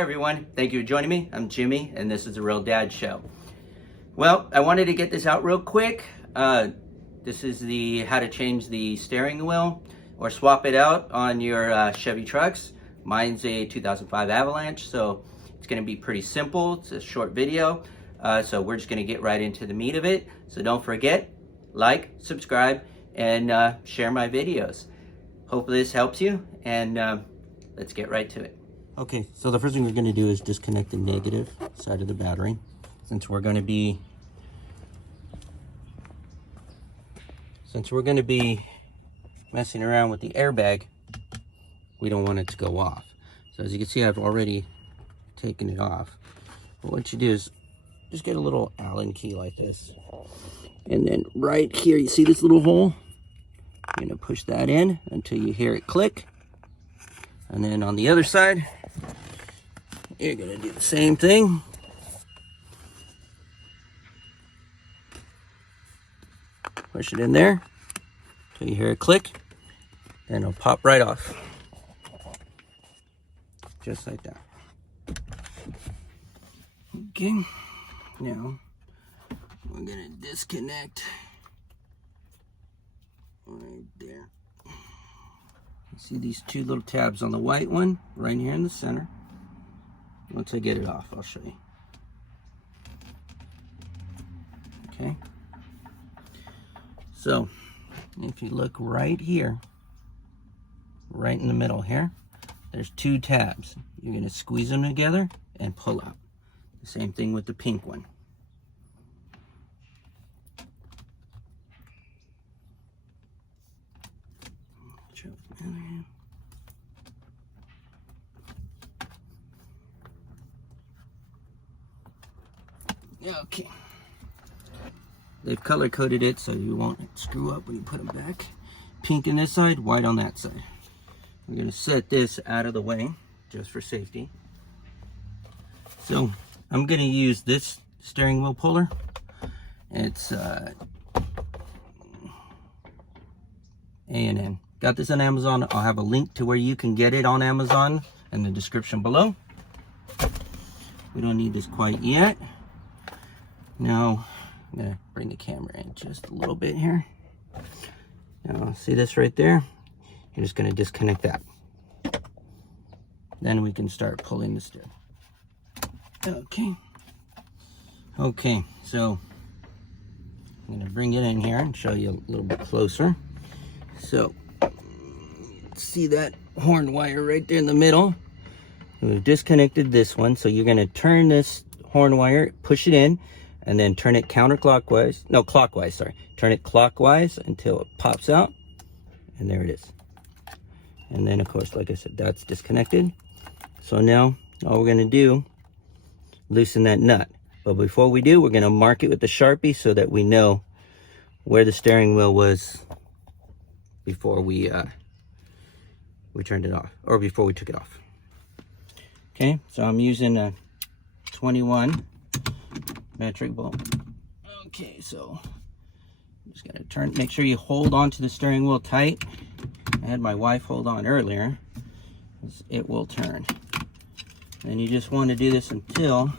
everyone, thank you for joining me. I'm Jimmy and this is The Real Dad Show. Well, I wanted to get this out real quick. This is the how to change the steering wheel or swap it out on your Chevy trucks. Mine's a 2005 Avalanche, so it's going to be pretty simple. It's a short video, so we're just going to get right into the meat of it. So don't forget, like, subscribe, and share my videos. Hopefully this helps you, and let's get right to it. Okay, so the first thing we're going to do is disconnect the negative side of the battery. Since we're going to be messing around with the airbag, we don't want it to go off. So as you can see, I've already taken it off. But what you do is just get a little Allen key like this. And then right here, you see this little hole? You're going to push that in until you hear it click. And then on the other side, you're going to do the same thing. Push it in there until you hear it click, and it'll pop right off. Just like that. Okay, now we're going to disconnect right there. You see these two little tabs on the white one right here in the center. Once I get it off, I'll show you. Okay. So, if you look right here, right in the middle here, there's two tabs. You're going to squeeze them together and pull out. The same thing with the pink one. Okay. They've color coded it so you won't screw up when you put them back. Pink on this side, white on that side. We're going to set this out of the way just for safety. So I'm going to use this steering wheel puller. It's A&N. Got this on Amazon. I'll have a link to where you can get it on Amazon in the description below. We don't need this quite yet. Now I'm going to bring the camera in just a little bit here. Now, see this right there? You're just going to disconnect that. Then we can start pulling the steering. Okay. Okay, so I'm going to bring it in here and show you a little bit closer. So, see that horn wire right there in the middle? We've disconnected this one, so you're going to turn this horn wire, push it in, and then turn it counterclockwise. No, clockwise, sorry. Turn it clockwise until it pops out. And there it is. And then, of course, like I said, that's disconnected. So now, all we're going to do, loosen that nut. But before we do, we're going to mark it with the Sharpie so that we know where the steering wheel was before we turned it off. Or before we took it off. Okay, so I'm using a 21 metric bolt. Okay, so I'm just gonna turn, make sure you hold on to the steering wheel tight. I had my wife hold on earlier. It will turn. And you just want to do this until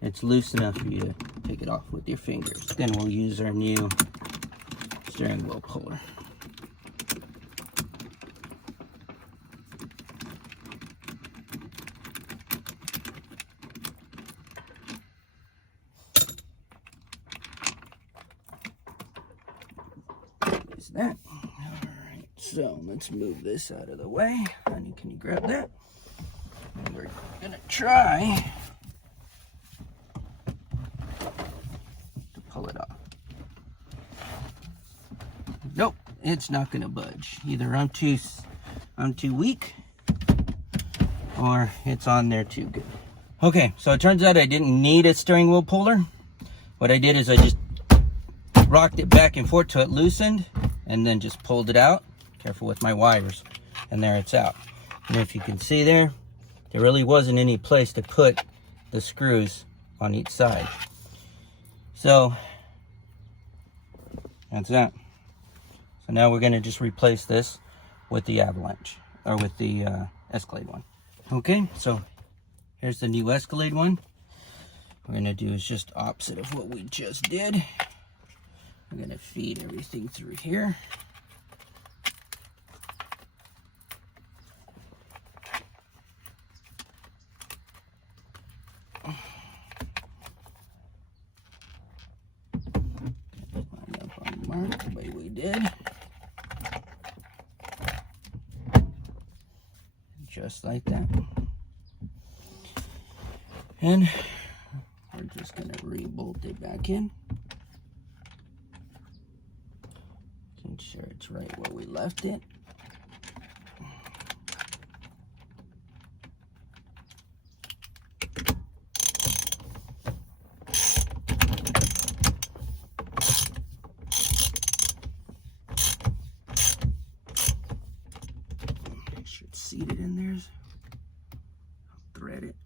it's loose enough for you to take it off with your fingers. Then we'll use our new steering wheel puller. That. All right, so let's move this out of the way. Honey, can you grab that? And we're gonna try to pull it off. Nope, it's not gonna budge. Either I'm too weak, or it's on there too good. Okay, so it turns out I didn't need a steering wheel puller. What I did is I just rocked it back and forth till it loosened, and then just pulled it out. Careful with my wires. And there it's out. And if you can see there really wasn't any place to put the screws on each side. So that's that. So now we're going to just replace this with the Avalanche, or with the Escalade one. Okay, so here's the new Escalade one. What we're gonna do is just opposite of what we just did. I'm gonna feed everything through here. Line up on the mark the way we did. Just like that. And we're just gonna re-bolt it back in. Make sure it's right where we left it. Make sure it's seated in there. Thread it.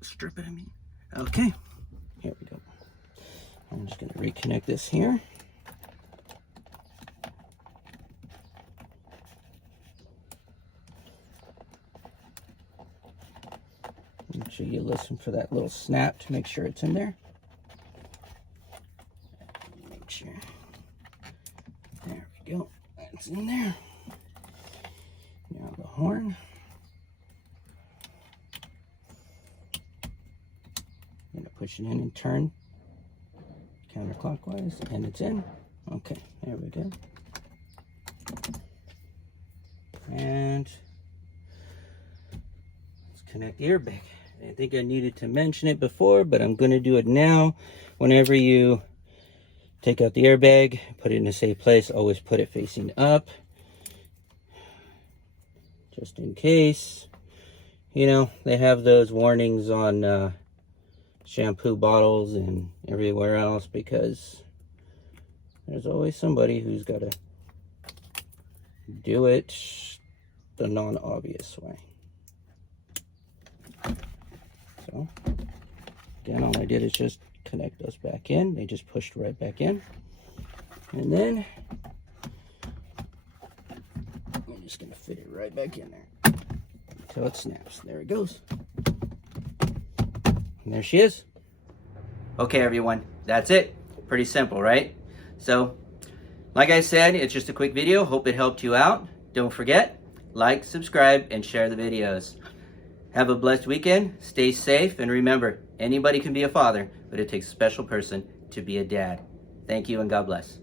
Strip it, I mean. Okay, here we go. I'm just gonna reconnect this here. Make sure you listen for that little snap to make sure it's in there. Make sure. There we go. That's in there. Now the horn. I'm gonna push it in and turn counterclockwise, and it's in. Okay, there we go. And let's connect the airbag. I think I needed to mention it before, but I'm going to do it now. Whenever you take out the airbag, put it in a safe place, always put it facing up. Just in case. You know, they have those warnings on shampoo bottles and everywhere else, because there's always somebody who's got to do it the non-obvious way. So, again, all I did is just connect those back in. They just pushed right back in. And then I'm just going to fit it right back in there until it snaps. There it goes. And there she is. Okay, everyone, that's it. Pretty simple, right? So, like I said, it's just a quick video. Hope it helped you out. Don't forget, like, subscribe, and share the videos. Have a blessed weekend, stay safe, and remember, anybody can be a father, but it takes a special person to be a dad. Thank you, and God bless.